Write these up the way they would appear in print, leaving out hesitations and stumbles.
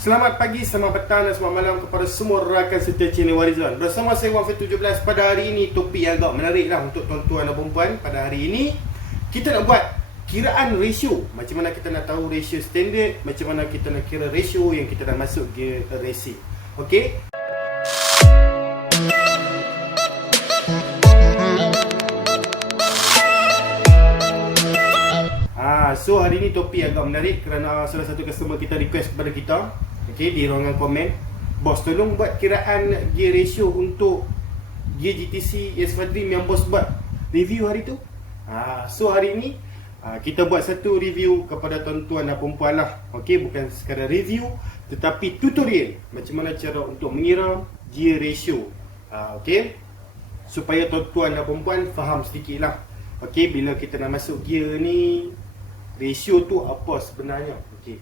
Selamat pagi, selamat petang dan selamat malam kepada semua rakan setia channel Warizon. Bersama saya Wan Fit 17. Pada hari ini topik yang agak menarik lah untuk tuan-tuan dan perempuan. Pada hari ini kita nak buat kiraan ratio. Macam mana kita nak tahu ratio standard, macam mana kita nak kira ratio yang kita dah masuk gear racing. Okey. So hari ini topik agak menarik kerana salah satu customer kita request kepada kita, okey, di ruangan komen, bos tolong buat kiraan gear ratio untuk gear GTC ES5 Dream yang bos buat review hari tu. So hari ini kita buat satu review kepada tuan-tuan dan perempuan lah. Okey, bukan sekadar review tetapi tutorial macam mana cara untuk mengira gear ratio. Okey, supaya tuan-tuan dan perempuan faham sedikit lah. Okey, bila kita nak masuk gear ni, ratio tu apa sebenarnya. Okey.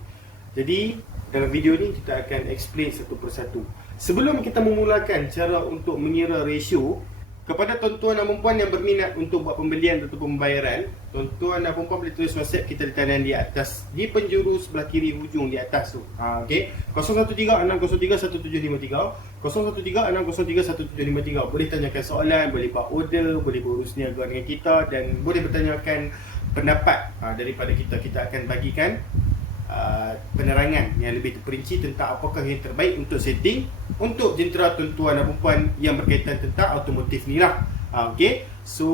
Jadi dalam video ni kita akan explain satu persatu. Sebelum kita memulakan cara untuk mengira ratio, kepada tuan-tuan dan perempuan yang berminat untuk buat pembelian ataupun pembayaran, tuan-tuan dan perempuan boleh tulis WhatsApp kita di talian di atas, di penjuru sebelah kiri hujung di atas tu. Okey. 0136031753, 0136031753. Boleh tanyakan soalan, boleh buat order, boleh berurus niaga dengan kita dan boleh bertanyakan pendapat daripada kita. Kita akan bagikan penerangan yang lebih terperinci tentang apakah yang terbaik untuk setting untuk jentera tuan-tuan dan perempuan yang berkaitan tentang automotif ni lah. Okey. So,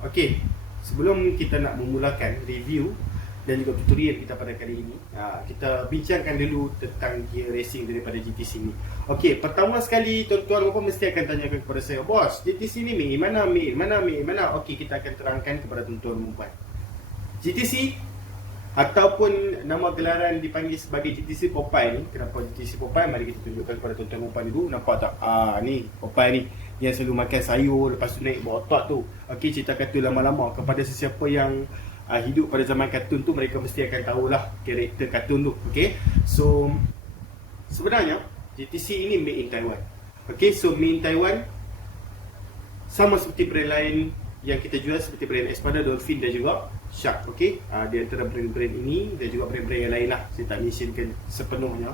okey, sebelum kita nak memulakan review dan juga tutorial kita pada kali ini, kita bincangkan dulu tentang gear racing daripada GTC ni. Okey, pertama sekali tuan-tuan dan perempuan mesti akan tanyakan kepada saya, bos, GTC ni make mana? Okey, kita akan terangkan kepada tuan-tuan dan perempuan. GTC ataupun nama gelaran dipanggil sebagai GTC Popeye ni. Kenapa GTC Popeye? Mari kita tunjukkan kepada tuan-tuan dan perempuan dulu. Nampak tak? Ni Popeye ni yang selalu makan sayur, lepas tu naik berotot tu. Okey, cerita kartun lama-lama. Kepada sesiapa yang hidup pada zaman kartun tu, mereka mesti akan tahulah karakter kartun tu. Okey. So sebenarnya GTC ini made in Taiwan. Okey, so made in Taiwan sama seperti brand lain yang kita jual, seperti brand Espada, Dolphin dan juga Shark. Okey, di antara brand-brand ini dan juga brand-brand yang lain lah, saya tak mentionkan sepenuhnya.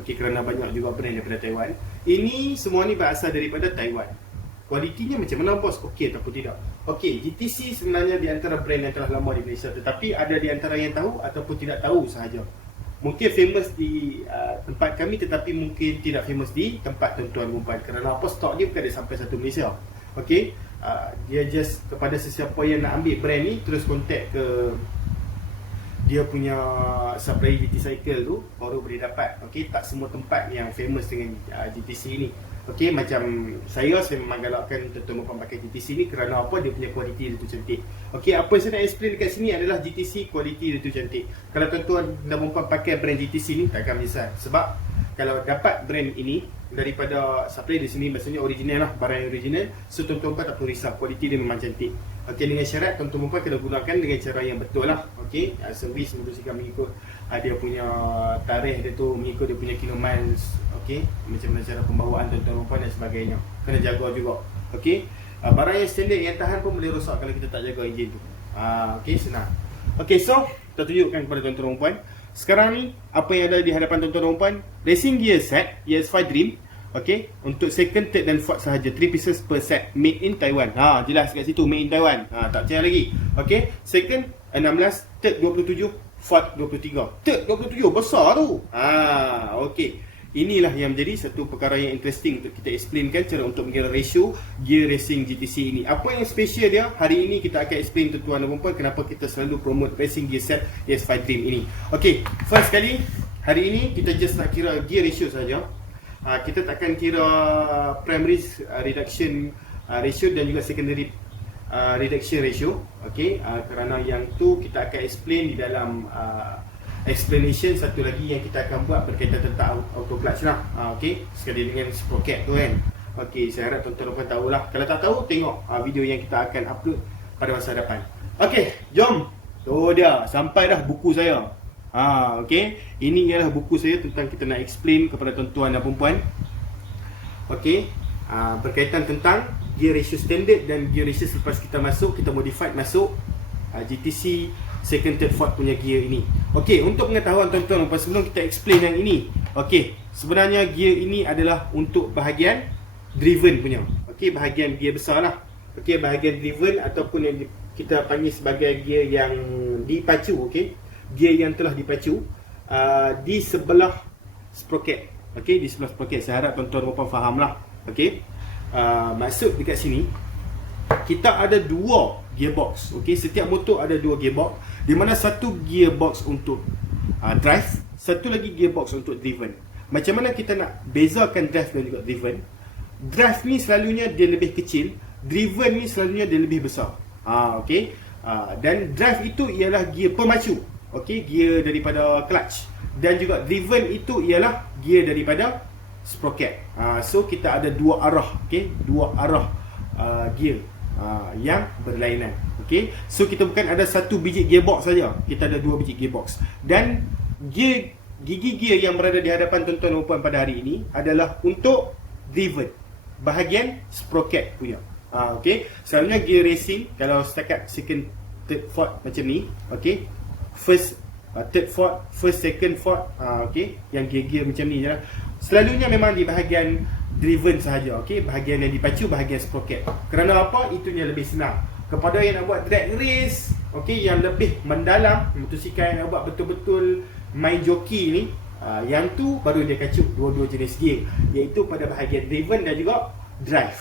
Okey, kerana banyak juga brand daripada Taiwan. Ini semua ni berasal daripada Taiwan. Kualitinya macam mana, bos? Okey ataupun tidak? Okey, GTC sebenarnya di antara brand yang telah lama di Malaysia, tetapi ada di antara yang tahu ataupun tidak tahu sahaja. Mungkin famous di tempat kami, tetapi mungkin tidak famous di tempat tuan-tuan perempuan. Kerana apa? Stok dia bukan ada sampai satu Malaysia. Okey, dia just kepada sesiapa yang nak ambil brand ni, terus contact ke dia punya supplier GT Cycle tu, baru boleh dapat. Okey, tak semua tempat yang famous dengan GTC ni. Okey, macam saya memang galakkan tuan-tuan perempuan pakai GTC ni kerana apa? Dia punya kualiti dia tu cantik. Okey, apa yang saya nak explain dekat sini adalah GTC kualiti dia tu cantik. Kalau tuan-tuan dan perempuan pakai brand GTC ni, takkan menyesal. Sebab kalau dapat brand ini daripada supplier di sini, maksudnya original lah, barang yang original, so tuan-tuan tak perlu risau, kualiti dia memang cantik. Okey, dengan syarat tuan-tuan perempuan kena gunakan dengan cara yang betul lah. Okey, servis mesti mengikut dia punya tarikh dia tu, mengikut dia punya kilomiles. Okey, macam mana cara pembawaan tuan-tuan perempuan dan sebagainya, kena jaga juga. Okey, barang yang standard yang tahan pun boleh rosak kalau kita tak jaga enjin tu. Okey, senang. Okey, so kita tunjukkan kepada tuan-tuan perempuan. Sekarang ni apa yang ada di hadapan tuan-tuan dan perempuan, racing gear set ES5 Dream. Okey, untuk second, third dan fourth sahaja, 3 pieces per set, made in Taiwan. Jelas kat situ made in Taiwan. Tak percaya lagi. Okey, second 16, third 27, fourth 23. Third 27 besar tu. Okey. Inilah yang menjadi satu perkara yang interesting untuk kita explainkan cara untuk mengira ratio gear racing GTC ini. Apa yang special dia? Hari ini kita akan explain tuan-tuan dan perempuan kenapa kita selalu promote racing gear set ES5 Dream ini. Okey, first kali hari ini kita just nak kira gear ratio saja. Kita takkan kira primary reduction ratio dan juga secondary reduction ratio. Okey, kerana yang tu kita akan explain di dalam explanation satu lagi yang kita akan buat berkaitan tentang auto clutch lah. Okey, sekali dengan sprocket tu kan. Okey, saya harap tuan-tuan tahulah. Kalau tak tahu, tengok video yang kita akan upload pada masa hadapan. Okey, jom. Tu dia, sampai dah buku saya. Okey, ini ialah buku saya tentang kita nak explain kepada tuan-tuan dan perempuan. Okey, berkaitan tentang gear ratio standard dan gear ratio selepas kita masuk, kita modified masuk GTC second, third, fourth punya gear ini. Okey, untuk pengetahuan tuan-tuan, sebelum kita explain yang ini, Okey, sebenarnya gear ini adalah untuk bahagian driven punya. Okey, bahagian gear besar lah. Okey, bahagian driven ataupun yang kita panggil sebagai gear yang dipacu. Okey, gear yang telah dipacu di sebelah sprocket. Okey, di sebelah sprocket. Saya harap tuan-tuan dan puan faham lah. Okey, maksud dekat sini kita ada dua gearbox. Okey, setiap motor ada dua gearbox, di mana satu gearbox untuk drive, satu lagi gearbox untuk driven. Macam mana kita nak bezakan drive dan juga driven? Drive ni selalunya dia lebih kecil, driven ni selalunya dia lebih besar. Okey. Dan drive itu ialah gear pemacu. Okey, gear daripada clutch. Dan juga driven itu ialah gear daripada sprocket. So kita ada dua arah, okey, dua arah gear yang berlainan. Okey, so kita bukan ada satu biji gearbox saja, kita ada dua biji gearbox. Dan gigi gear yang berada di hadapan tuan-tuan dan puan pada hari ini adalah untuk driven, bahagian sprocket punya. Okey, selalunya gear racing kalau setakat second, third, fourth macam ni, okey, first, third, fourth, first, second, fourth, okey, yang gear-gear macam ni je lah. Selalunya memang di bahagian driven sahaja, okey, bahagian yang dipacu, bahagian sprocket. Kerana apa? Itunya lebih senang. Kepada yang nak buat drag race, okey, yang lebih mendalam, motosikal yang nak buat betul-betul main joki ni, yang tu baru dia kacuk dua-dua jenis gear, iaitu pada bahagian driven dan juga drive.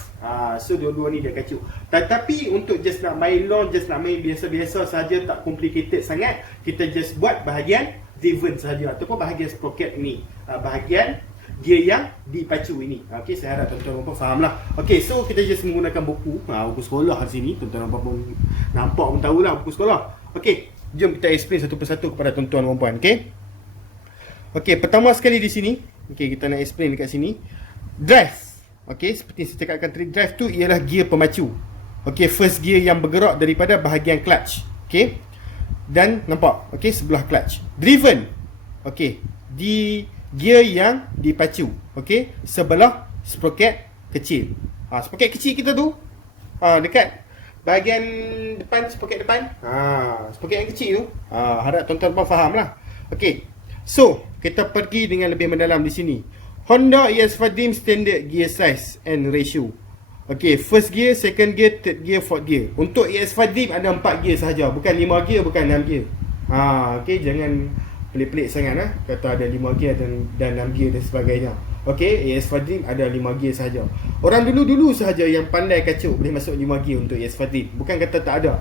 So dua-dua ni dia kacuk. Tetapi untuk just nak main long, just nak main biasa-biasa saja, tak complicated sangat, kita just buat bahagian driven sahaja ataupun bahagian sprocket ni, bahagian gear yang dipacu ini. Okey, saya harap tuan-tuan dan puan faham lah. Okey, so kita just menggunakan buku buku sekolah di sini. Tuan-tuan dan puan pun nampak pun tahulah buku sekolah. Okey, jom kita explain satu persatu kepada tuan-tuan dan puan. Okey. Okey, pertama sekali di sini, okey, kita nak explain dekat sini. Drive. Okey, seperti saya cakapkan tadi, drive tu ialah gear pemacu. Okey, first gear yang bergerak daripada bahagian clutch. Okey. Dan nampak, okey, sebelah clutch. Driven. Okey, di gear yang dipacu, okey, sebelah sprocket kecil. Sprocket kecil kita tu dekat bahagian depan, sprocket depan, sprocket yang kecil tu, harap tuan-tuan puan faham lah. Okey, so kita pergi dengan lebih mendalam di sini. Honda ES5 Dream standard gear size and ratio. Okey, first gear, second gear, third gear, fourth gear. Untuk ES5 Dream ada 4 gear sahaja, bukan 5 gear, bukan 6 gear. Okey, jangan pelik-pelik sangat kata ada 5 gear dan 6 gear dan sebagainya. Okey, ES5 Dream ada 5 gear sahaja. Orang dulu-dulu sahaja yang pandai kacuk boleh masuk 5 gear untuk ES5 Dream. Bukan kata tak ada,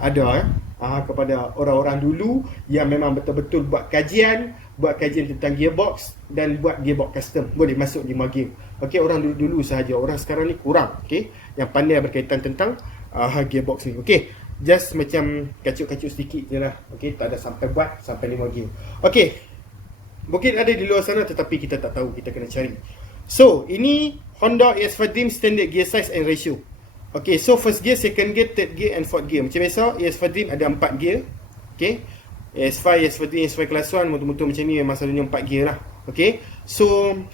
kepada orang-orang dulu yang memang betul-betul buat kajian tentang gearbox dan buat gearbox custom, boleh masuk 5 gear. Okey, orang dulu-dulu sahaja. Orang sekarang ni kurang, okey, yang pandai berkaitan tentang gearbox ni. Okey, just macam kacuk-kacuk sedikit je lah. Okey, tak ada sampai 5 gear. Okey, mungkin ada di luar sana tetapi kita tak tahu, kita kena cari. So, ini Honda ES5 Dream standard gear size and ratio. Okey, so first gear, second gear, third gear and fourth gear. Macam biasa, ES5 Dream ada 4 gear. Okey, ES5 Dream, ES5 Class 1, motor-motor macam ni memang selalunya 4 gear lah. Okey, so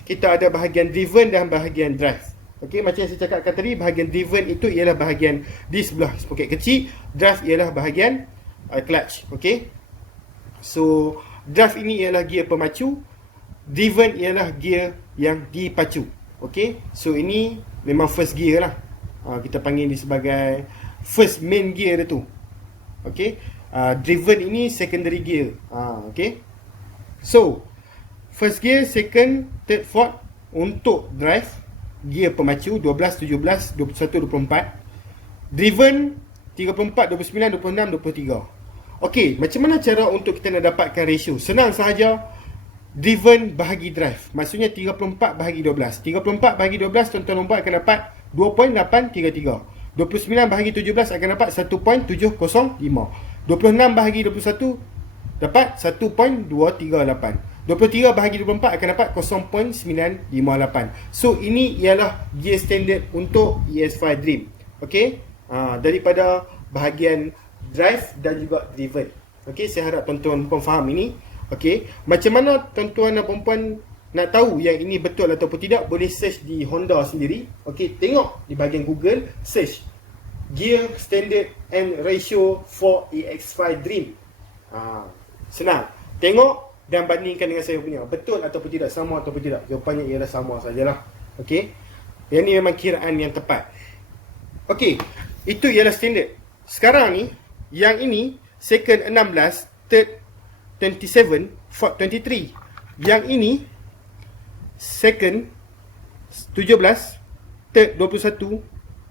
kita ada bahagian driven dan bahagian drive. Okey, macam yang saya cakapkan tadi, bahagian driven itu ialah bahagian di sebelah sprocket kecil, drive ialah bahagian clutch. Okey, so drive ini ialah gear pemacu, driven ialah gear yang dipacu. Okey, so ini memang first gear lah. Kita panggil ni sebagai first main gear dia tu. Okey, driven ini secondary gear. Okey, so first gear, second, third, fourth untuk drive, gear pemacu 12, 17, 21, 24. Driven 34, 29, 26, 23. Okey, macam mana cara untuk kita nak dapatkan ratio? Senang sahaja. Driven bahagi drive, maksudnya 34 bahagi 12. 34 bahagi 12, tuan-tuan dan puan akan dapat 2.833. 29 bahagi 17 akan dapat 1.705. 26 bahagi 21 dapat 1.238. 23 bahagi 24 akan dapat 0.958. So ini ialah gear standard untuk ES5 Dream. Okey, daripada bahagian drive dan juga driven. Okey, saya harap tuan-tuan puan faham ini. Okey, macam mana tuan-tuan dan puan-puan nak tahu yang ini betul ataupun tidak, boleh search di Honda sendiri. Okey, tengok di bahagian Google, search gear standard and ratio for EX5 Dream. Senang. Tengok dan bandingkan dengan saya punya. Betul ataupun tidak, sama ataupun tidak? Jawapannya ialah sama sajalah. Okey. Yang ni memang kiraan yang tepat. Okey. Itu ialah standard. Sekarang ni, yang ini second 16, third 27, fourth 23. Yang ini second 17, third 21,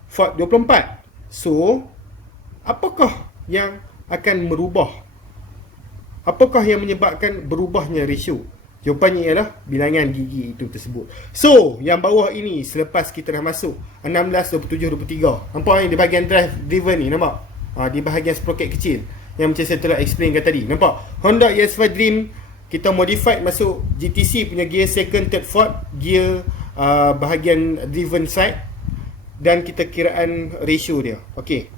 fourth 24. So, apakah yang akan merubah? Apakah yang menyebabkan berubahnya ratio? Jawapannya ialah bilangan gigi itu tersebut. So, yang bawah ini selepas kita dah masuk 16, 27, 23. Nampak ni di bahagian drive driven ni, nampak? Di bahagian sprocket kecil yang macam saya telah explainkan tadi. Nampak? Honda ES5 Dream kita modified masuk GTC punya gear second, third, fourth, gear bahagian driven side, dan kita kiraan ratio dia. Okey.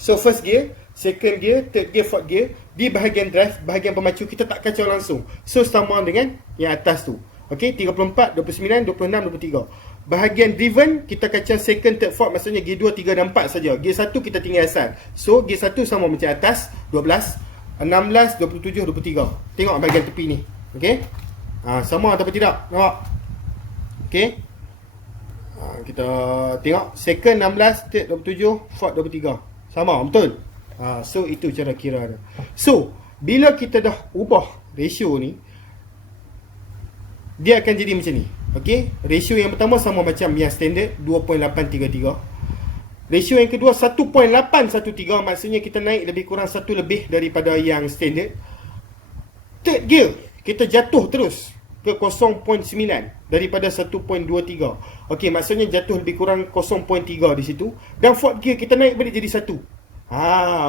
So first gear, second gear, third gear, fourth gear, di bahagian drive, bahagian pemacu kita tak kacau langsung. So sama dengan yang atas tu. Okey, 34, 29, 26, 23. Bahagian driven kita kacau second, third, fourth, maksudnya gear 2, 3 dan 4 saja. Gear 1 kita tinggal asal. So gear 1 sama macam atas, 12, 16, 27, 23. Tengok bahagian tepi ni. Okey. Sama ataupun tidak? Nampak? Okey. Kita tengok second 16, third 27, fourth 23. Sama, betul? So itu cara kira dia. So, bila kita dah ubah ratio ni, dia akan jadi macam ni. Okey, ratio yang pertama sama macam yang standard 2.833. Ratio yang kedua 1.813, maksudnya kita naik lebih kurang 1 lebih daripada yang standard. Third gear kita jatuh terus ke 0.9 daripada 1.23. Okey, maksudnya jatuh lebih kurang 0.3 di situ. Dan fourth gear kita naik balik jadi 1.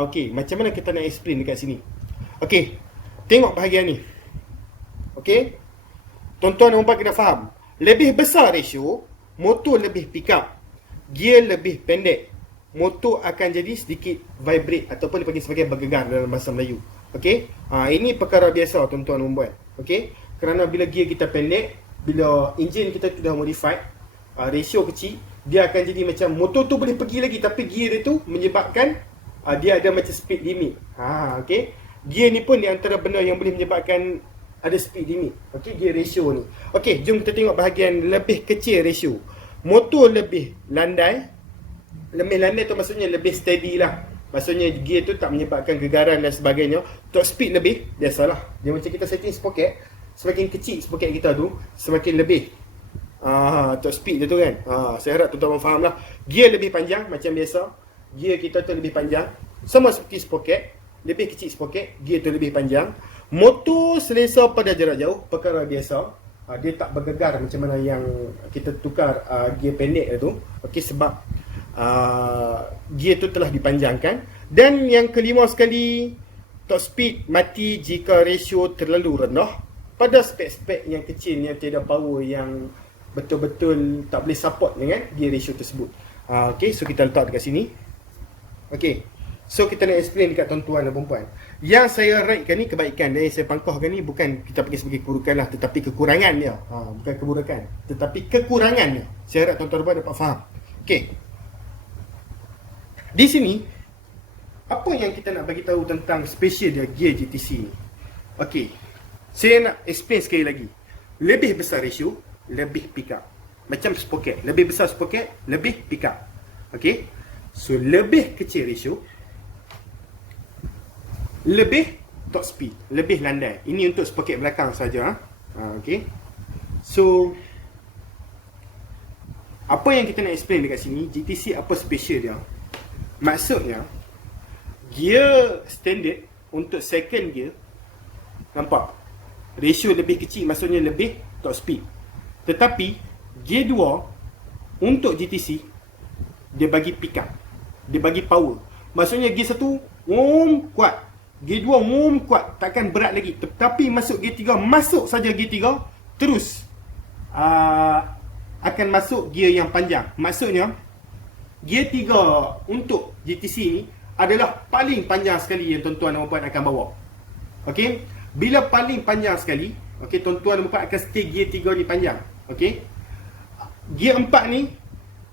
Okey, macam mana kita nak explain dekat sini? Okey, tengok bahagian ni. Okey, tuan-tuan dan puan kena faham. Lebih besar ratio, motor lebih pick up, gear lebih pendek, motor akan jadi sedikit vibrate ataupun dipanggil sebagai bergegar dalam bahasa Melayu. Okey, ini perkara biasa tuan-tuan dan puan. Okey, kerana bila gear kita pendek, bila enjin kita sudah modified, ratio kecil, dia akan jadi macam motor tu boleh pergi lagi, tapi gear dia tu menyebabkan dia ada macam speed limit. Okey, gear ni pun di antara benda yang boleh menyebabkan ada speed limit. Okey, gear ratio ni. Okey, jom kita tengok bahagian lebih kecil ratio. Motor lebih landai. Lebih landai tu maksudnya lebih steady lah. Maksudnya gear tu tak menyebabkan gegaran dan sebagainya. Top speed lebih, biasalah. Dia macam kita setting sprocket, semakin kecil sprocket kita tu, semakin lebih top speed dia tu kan. Saya harap tuan-tuan faham lah. Gear lebih panjang macam biasa. Gear kita tu lebih panjang. Sama seperti sprocket, lebih kecil sprocket, gear tu lebih panjang. Motor selesa pada jarak jauh, perkara biasa. Dia tak bergegar macam mana yang kita tukar gear pendek tu. Okey, sebab gear tu telah dipanjangkan. Dan yang kelima sekali, top speed mati jika ratio terlalu rendah pada spek-spek yang kecil yang tiada power, yang betul-betul tak boleh support dengan gear ratio tersebut. Okey, so kita letak dekat sini. Okey, so kita nak explain dekat tuan-tuan dan perempuan. Yang saya raihkan ni kebaikan, dan yang saya pangkahkan ni bukan kita panggil sebagai keburukan lah, tetapi kekurangan dia. Bukan keburukan, tetapi kekurangan dia. Saya harap tuan-tuan dan perempuan dapat faham. Okey, di sini apa yang kita nak bagi tahu tentang special dia gear GTC ni? Okey, saya nak explain sekali lagi. Lebih besar ratio, lebih pick up. Macam sprocket, lebih besar sprocket, lebih pick up. Okey, so lebih kecil ratio, lebih top speed, lebih landai. Ini untuk sprocket belakang saja. Okey, so apa yang kita nak explain dekat sini, GTC apa special dia? Maksudnya gear standard untuk second gear, nampak ratio lebih kecil, maksudnya lebih top speed. Tetapi gear 2 untuk GTC, dia bagi pick up, dia bagi power. Maksudnya gear 1 kuat, gear 2 kuat, takkan berat lagi. Tetapi masuk gear 3, masuk saja gear 3, terus akan masuk gear yang panjang. Maksudnya gear 3 untuk GTC ni adalah paling panjang sekali yang tuan-tuan dan puan akan bawa. Okey, bila paling panjang sekali, okey, tuan-tuan dan puan akan stay gear 3 ni panjang. Okey, gear 4 ni,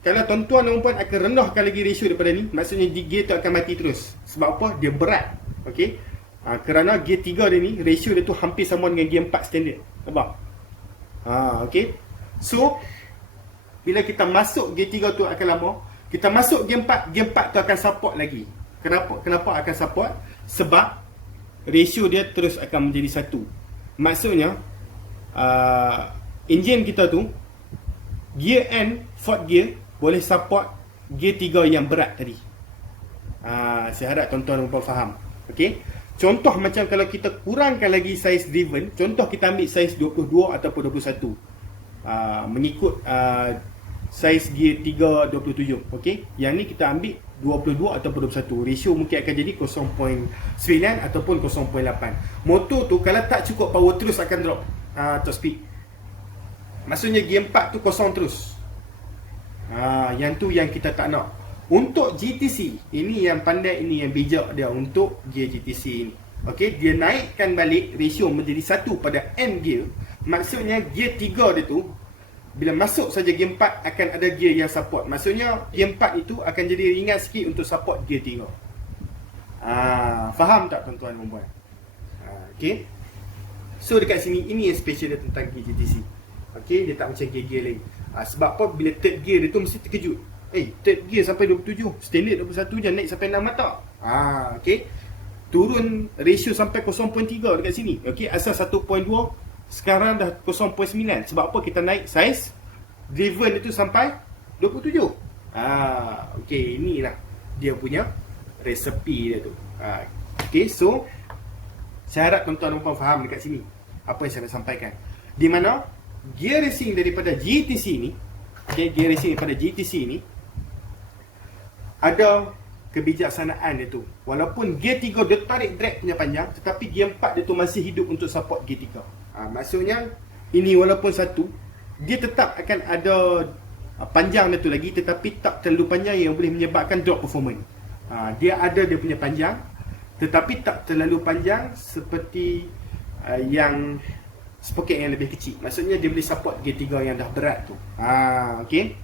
kalau tuan-tuan dan puan akan rendahkan lagi ratio daripada ni, maksudnya gear tu akan mati terus. Sebab apa? Dia berat. Okey, Kerana gear 3 dia ni, ratio dia tu hampir sama dengan gear 4 standard. Nampak? Okay. So, bila kita masuk gear 3 tu akan lama. Kita masuk gear 4 tu akan support lagi. Kenapa akan support? Sebab ratio dia terus akan menjadi satu. Maksudnya, enjin kita tu, gear N, 4th gear, boleh support gear 3 yang berat tadi. Saya harap tuan-tuan dan puan faham. Okay. Contoh macam kalau kita kurangkan lagi saiz driven, contoh kita ambil saiz 22 ataupun 21. Mengikut saiz gear 3 27. Okey. Yang ni kita ambil 22 ataupun 21. Ratio mungkin akan jadi 0.9 ataupun 0.8. Motor tu kalau tak cukup power terus akan drop top speed. Maksudnya gear 4 tu kosong terus. Yang tu yang kita tak nak. Untuk GTC, ini yang pandai, ini yang bijak dia untuk gear GTC ini. Okey, dia naikkan balik ratio menjadi 1 pada N gear. Maksudnya gear 3 dia tu bila masuk saja gear 4 akan ada gear yang support. Maksudnya gear 4 itu akan jadi ringan sikit untuk support gear 3. Faham tak tuan-tuan dan puan? Okey. So dekat sini ini yang special dia tentang gear GTC. Okey, dia tak macam gear-gear lain. Sebab apa? Bila third gear dia tu mesti terkejut. Third gear sampai 27, standard 21 je, naik sampai 6 mata. Okey. Turun ratio sampai 0.3 dekat sini. Okey, asal 1.2 sekarang dah 0.9. Sebab apa? Kita naik saiz driven itu sampai 27. Okey, inilah dia punya resepi dia tu. Okey, so saya harap tuan-tuan dan puan faham dekat sini apa yang saya nak sampaikan. Di mana gear racing daripada GTC ni, okey, gear racing daripada GTC ni ada kebijaksanaan dia tu. Walaupun gear 3 dia tarik drag punya panjang, tetapi gear 4 dia tu masih hidup untuk support gear 3. Maksudnya ini walaupun satu, dia tetap akan ada panjang dia tu lagi, tetapi tak terlalu panjang yang boleh menyebabkan drop performance. Dia ada dia punya panjang, tetapi tak terlalu panjang seperti yang sprocket yang lebih kecil. Maksudnya dia boleh support gear 3 yang dah berat tu. Okay.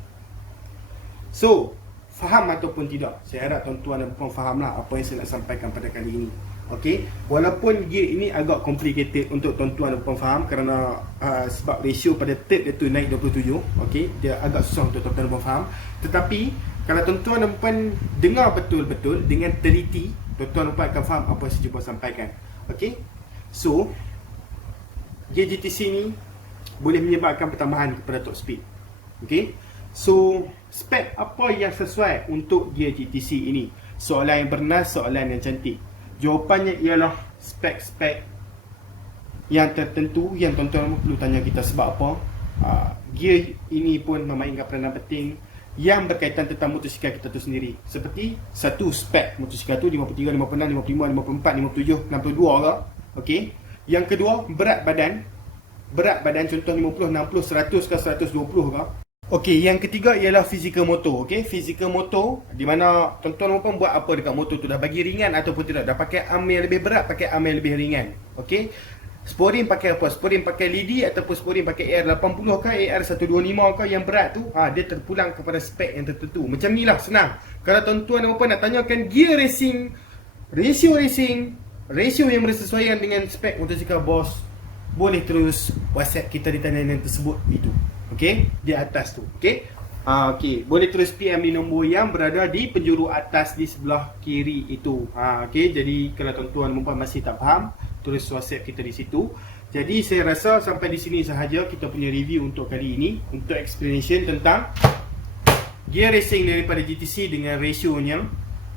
So faham ataupun tidak? Saya harap tuan-tuan dan puan fahamlah apa yang saya nak sampaikan pada kali ini. Okey, walaupun gear ini agak complicated untuk tuan-tuan dan puan faham kerana sebab ratio pada third dia tu naik 27. Okey, dia agak susah untuk tuan-tuan dan puan faham. Tetapi kalau tuan-tuan dan puan dengar betul-betul dengan teliti, tuan-tuan dan puan akan faham apa yang saya cuba sampaikan. Okey. So, gear GTC ni boleh menyebabkan pertambahan kepada top speed. Okey. So, spek apa yang sesuai untuk gear GTC ini? Soalan yang bernas, soalan yang cantik. Jawapannya ialah spek-spek yang tertentu yang tuan-tuan perlu tanya kita. Sebab apa? Gear ini pun memainkan peranan penting yang berkaitan tentang motosikal kita tu sendiri. Seperti satu spek motosikal tu 53, 56, 55, 54, 57, 62 ke? Okey. Yang kedua, berat badan. Berat badan contoh 50, 60, 100 ke 120 ke? Okey, yang ketiga ialah fizikal motor. Okey, fizikal motor di mana tuan-tuan pun buat apa dekat motor tu, dah bagi ringan ataupun tidak, dah pakai arm yang lebih berat, pakai arm yang lebih ringan. Okey. Sporing pakai apa? Sporing pakai lidi ataupun sporing pakai AR80 ke AR125 ke yang berat tu, dia terpulang kepada spek yang tertentu. Macam ni lah, senang. Kalau tuan-tuan dan puan nak tanyakan gear racing, ratio yang bersesuaian dengan spek motosikal bos, boleh terus WhatsApp kita di talian tersebut itu. Okey, di atas tu. Okey. Okey, boleh terus PM di nombor yang berada di penjuru atas di sebelah kiri itu. Okey, jadi kalau tuan-tuan dan puan masih tak faham, terus WhatsApp kita di situ. Jadi saya rasa sampai di sini sahaja kita punya review untuk kali ini, untuk explanation tentang gear racing daripada GTC dengan rasionya,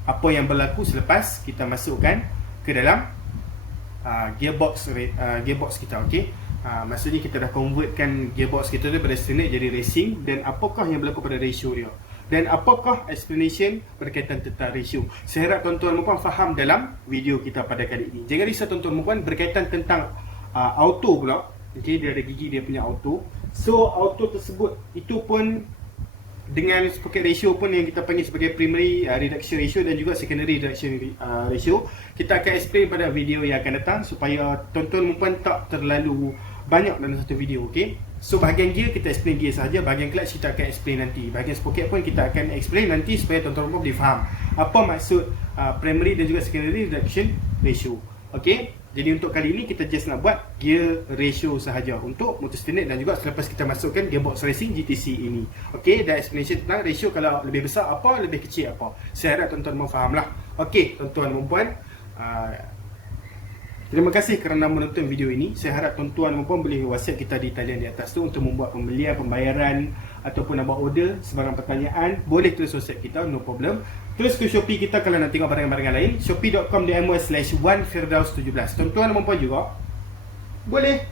apa yang berlaku selepas kita masukkan ke dalam gearbox kita. Okey. Maksudnya kita dah convertkan gearbox kita daripada standard jadi racing, dan apakah yang berlaku pada ratio dia, dan apakah explanation berkaitan tentang ratio. Saya harap tuan-tuan dan puan faham dalam video kita pada kali ini. Jangan risau tuan-tuan dan puan, berkaitan tentang auto pula. Okay, dia ada gigi dia punya auto. So auto tersebut itu pun dengan sprocket ratio pun yang kita panggil sebagai primary reduction ratio dan juga secondary reduction ratio. Kita akan explain pada video yang akan datang supaya tuan-tuan dan puan tak terlalu banyak dalam satu video. Okay. So bahagian gear kita explain gear sahaja, bahagian clutch kita akan explain nanti, bahagian sprocket pun kita akan explain nanti supaya tuan-tuan boleh faham apa maksud primary dan juga secondary reduction ratio. Okey, jadi untuk kali ini kita just nak buat gear ratio sahaja untuk motor standard dan juga selepas kita masukkan gearbox racing GTC ini. Okey, dan explanation tentang ratio kalau lebih besar apa, lebih kecil apa. Saya harap tuan-tuan faham lah. Okey, tuan-tuan dan puan, terima kasih kerana menonton video ini. Saya harap tuan-tuan dan puan boleh WhatsApp kita di talian di atas tu untuk membuat pembelian, pembayaran ataupun nak buat order, sebarang pertanyaan, boleh tulis WhatsApp kita, no problem. Terus ke Shopee kita kalau nak tengok barang-barang lain, shopee.com.my/1firdaus17. Tuan-tuan dan puan juga boleh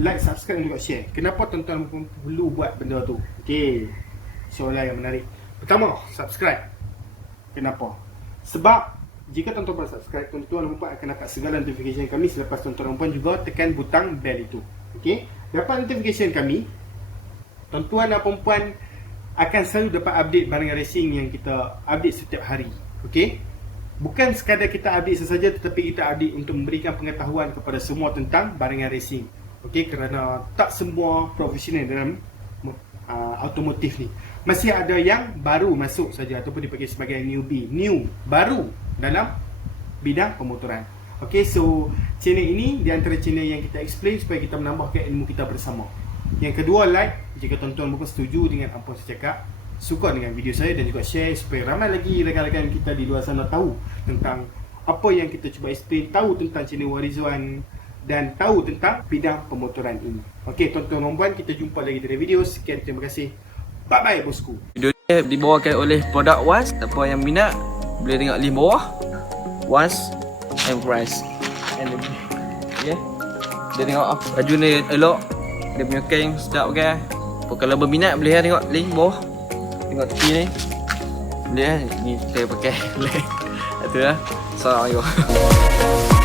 like, subscribe dan juga share. Kenapa tuan-tuan dan puan perlu buat benda tu? Okey, soalan yang menarik. Pertama, subscribe. Kenapa? Sebab jika tuan-tuan buat subscribe, tuan-tuan dan puan akan dapat segala notification kami. Selepas tuan-tuan dan puan juga tekan butang bell itu. Okey, dapat notification kami, tuan-tuan dan puan akan selalu dapat update barangan racing yang kita update setiap hari. Okey, bukan sekadar kita update sesaja, tetapi kita update untuk memberikan pengetahuan kepada semua tentang barangan racing. Okey, kerana tak semua profesional dalam automotif ni. Masih ada yang baru masuk saja ataupun dipanggil sebagai newbie, baru dalam bidang pemotoran. Okey, so channel ini di antara channel yang kita explain supaya kita menambahkan ilmu kita bersama. Yang kedua, like jika tuan-tuan bukan setuju dengan apa saya cakap, suka dengan video saya, dan juga share supaya ramai lagi rakan-rakan kita di luar sana tahu tentang apa yang kita cuba explain, tahu tentang channel Warizwan dan tahu tentang bidang pemotoran ini. Okey, tuan-tuan dan puan, kita jumpa lagi di video. Sekian, terima kasih. Bye bye bosku. Video ni dibawakan oleh produk Was. Siapa yang minat boleh tengok link bawah. Was and price. Okay. Dia tengok baju ni elok. Dia punya kain sedap pakai. Kalau berminat boleh tengok link bawah. Tengok tepi ni. Boleh ni saya pakai. Itu lah. Assalamualaikum.